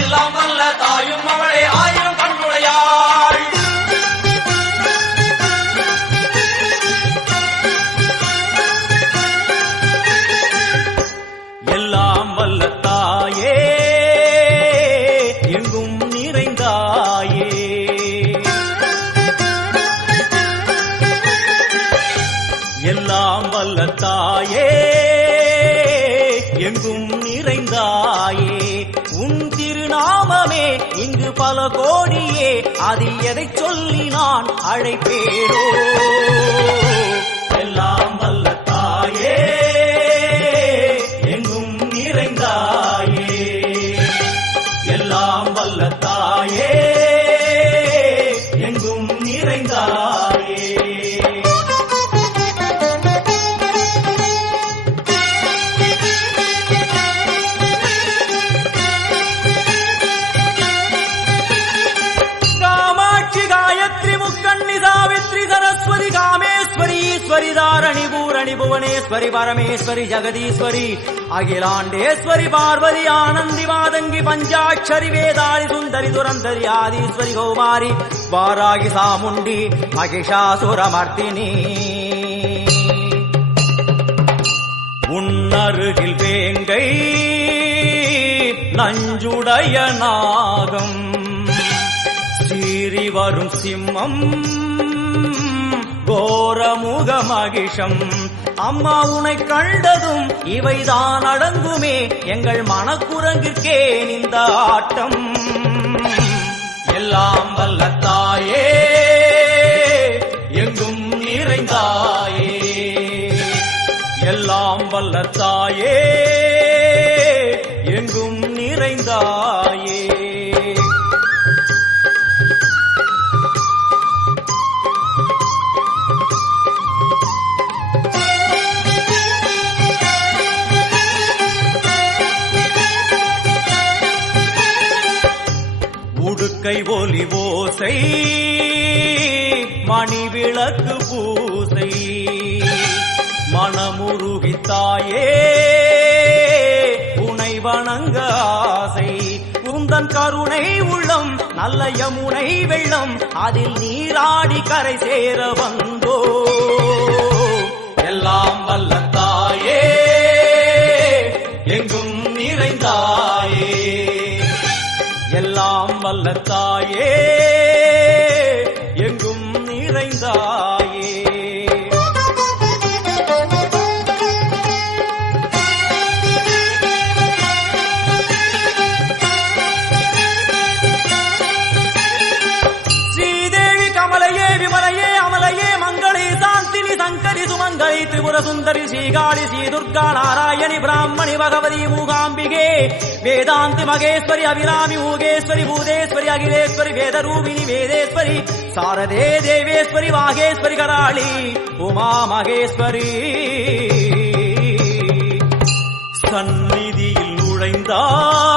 எல்லாம் வல்ல தாயும் அவளே ஆயிரம் கண்ணுடையாள். எல்லாம் வல்ல தாயே எங்கும் நிறைந்தாயே, எல்லாம் வல்ல தாயே எங்கும் நிறைந்தாயே. உன் திருநாமமே இங்கு பல கோடியே, அது எதை சொல்லி நான் அழைப்பேனோ. எல்லாம் வல்ல தாயே எங்கும் நிறைந்தாயே, எல்லாம் வல்ல தாயே எங்கும் நிறைந்தாயே. தாரணி பூரணி புவனேஸ்வரி பரமேஸ்வரி ஜெகதீஸ்வரி அகிலாண்டேஸ்வரி பார்வதி ஆனந்தி மாதங்கி பஞ்சாட்சரி வேதாளி சுந்தரி துரந்தரி ஆதீஸ்வரி கௌமாரி வாராகி சாமுண்டி மகிஷாசுரமர்த்தினி. உன்னருகில் வேங்கை நஞ்சுடைய நாகம் சீறி வரும் சிம்மம் கோரமுக மகிஷம். அம்மா உனை கண்டதும் இவைதான் அடங்குமே, எங்கள் மனக்குரங்கிற்கே இந்த ஆட்டம். எல்லாம் வல்ல தாயே எங்கும் நிறைந்தாயே, எல்லாம் வல்ல தாயே எங்கும் நிறைந்தாயே. உடுக்கை ஒலி ஓசை மணி விளக்கு பூசை மனமுருகித்தாயே உனை வணங்க ஆசை. உந்தன் கருணை உள்ளம் நல்ல யமுனை வெள்ளம், அதில் நீராடி கரை சேர வந்தோ. எல்லாம் வல்ல தாயே எங்கும் நிறைந்தாயே, எல்லாம் வல்ல தாயே எங்கும் நிறைந்தாயே. ஸ்ரீதேவி கமலையே விமலையே அமலையே மங்களே சாந்தினி சங்கரி சுமங்கலி திரிபுர சுந்தரி ஸ்ரீகாளி ஸ்ரீ துர்கா நாராயணி பிராமணி பகவதி மூகாம்பிகே வேதாந்தி மகேஸ்வரி அபிராமி மூகேஸ்வரி பூதேஸ்வரி அகிலேஸ்வரி வேதரூபிணி வேதேஸ்வரி சாரதே தேவேஸ்வரி வாகேஸ்வரி கராளி உமா மகேஸ்வரி. சந்நிதியில் நுழைந்தால்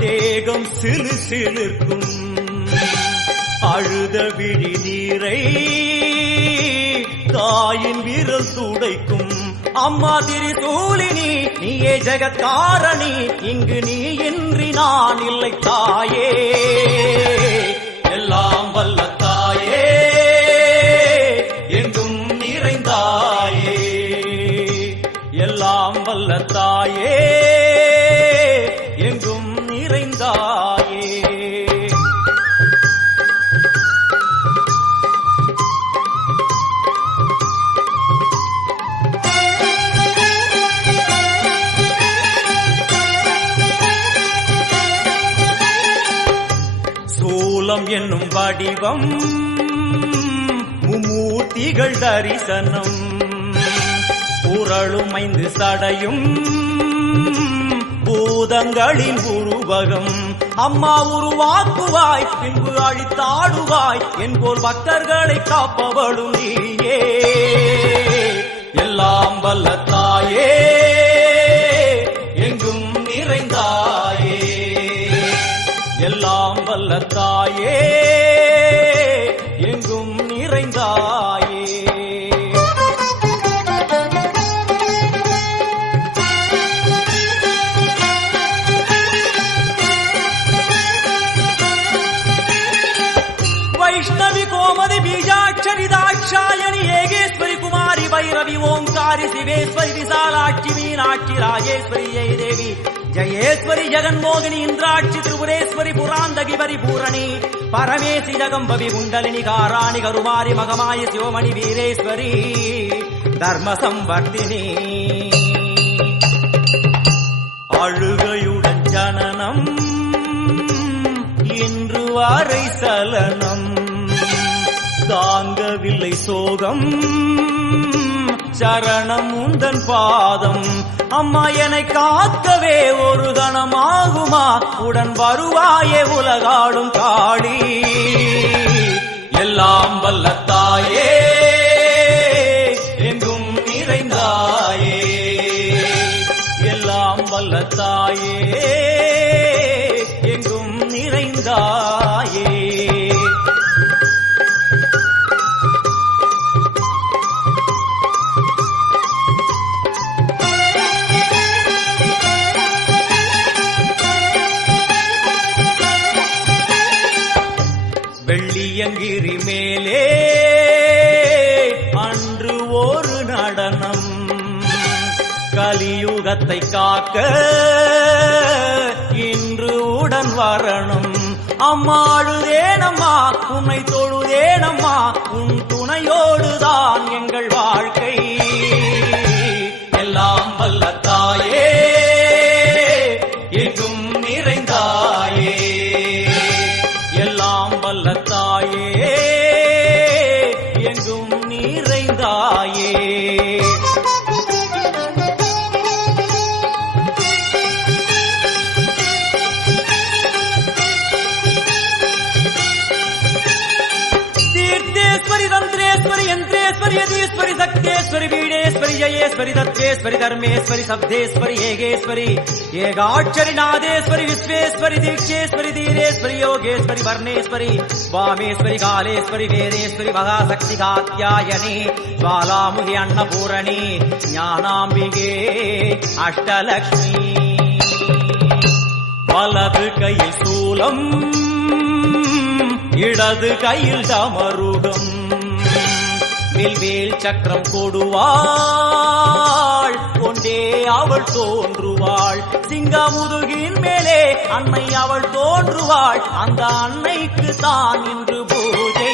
தேகம் சிலு சிலிர்க்கும், அழுத விழி நீரை தாயின் விரல் துடைக்கும். அம்மா திரிசூலினி நீயே ஜெகத்காரணி, இங்கு நீ இன்றி நான் இல்லை தாயே. எல்லாம் வல்ல தாயே எங்கும் நிறைந்தாயே, எல்லாம் வல்ல தாயே எங்கும் நிறைந்தாயே. சூலம் என்னும் வடிவம் மும்மூர்த்திகள் தரிசனம், உரளுமைந்து சடையும் பூதங்களின் உருவகம். அம்மா உருவாக்குவாய் பின்பு அழித்தாடுவாய் என்போர் பக்தர்களை காப்பவளும் நீயே. எல்லாம் வல்ல தாயே எங்கும் நிறைந்தாயே, எல்லாம் வல்ல தாயே எங்கும் நிறைந்தாயே. கோமதி பீஜாட்சரி தாட்சாயணி ஏகேஸ்வரி குமாரி பைரவி ஓங்காரி சிவேஸ்வரி விசாலாட்சி மீனாட்சி ராஜேஸ்வரி ஜெயதேவி ஜயேஸ்வரி ஜெகன்மோகினி இந்திராட்சி திரிபுரேஸ்வரி புராந்தகி பரிபூரணி பரமேசி ஜகம்பவி குண்டலினி காராணி கருமாரி மகமாயி சிவமணி வீரேஸ்வரி தர்ம சம்பர்த்தினி அழுகையுடன் ஜனனம் இன்று வாரை சலனம் தாங்கவில்லை சோகம் சரணம் உந்தன் பாதம் அம்மா என்னை காக்கவே ஒரு கணமாகுமா உடன் வருவாயே உலகாடும் காளி எல்லாம் வல்ல தாயே எங்கும் நிறைந்தாயே எல்லாம் வல்ல தாயே எங்கும் நிறைந்தாயே வெள்ளியங்கிரி மேலே அன்று ஒரு நடனம் கலியுகத்தை காக்க இன்று உடன் வரணும் அம்மா அழுதேனம்மா உன்னை தொழுதேனம்மா உன் துணையோடுதான் எங்கள் வாழ்க்கை எல்லாம் வல்ல தாயே எங்கும் நிறைந்தாயே எல்லாம் வல்ல தாயே எங்கும் நிறைந்தாயே தீர்த்தேஸ்வரி தந்திரேஸ்வரி யந்திரேஸ்வரி யதீஸ்வரி சக்தேஸ்வரி பீடேஸ்வரி ஜயேஸ்வரி தத்வேஸ்வரி தர்மேஸ்வரி சப்தேஸ்வரி ஏகேஸ்வரி ஏகாட்சரி நாதேஸ்வரி விஸ்வேஸ்வரி தீட்சேஸ்வரி தீரேஸ்வரி யோகேஸ்வரி வர்ணேஸ்வரி வாமேஸ்வரி காலேஸ்வரி வேதேஸ்வரி மகாசக்தி காத்யாயனி ஜ்வாலாமுகி அன்னபூரணி ஞானாம்பிகே அஷ்டலக்ஷ்மி வலது கையில் சூலம் இடது கையில் டமருகம் வில்வேல் சக்கரம் கொடுவாள் கொண்டே அவள் தோன்றுவாள் சிங்கமுதுகின் மேலே அன்னை அவள் தோன்றுவாள் அந்த அன்னைக்கு தான் இன்று பூஜை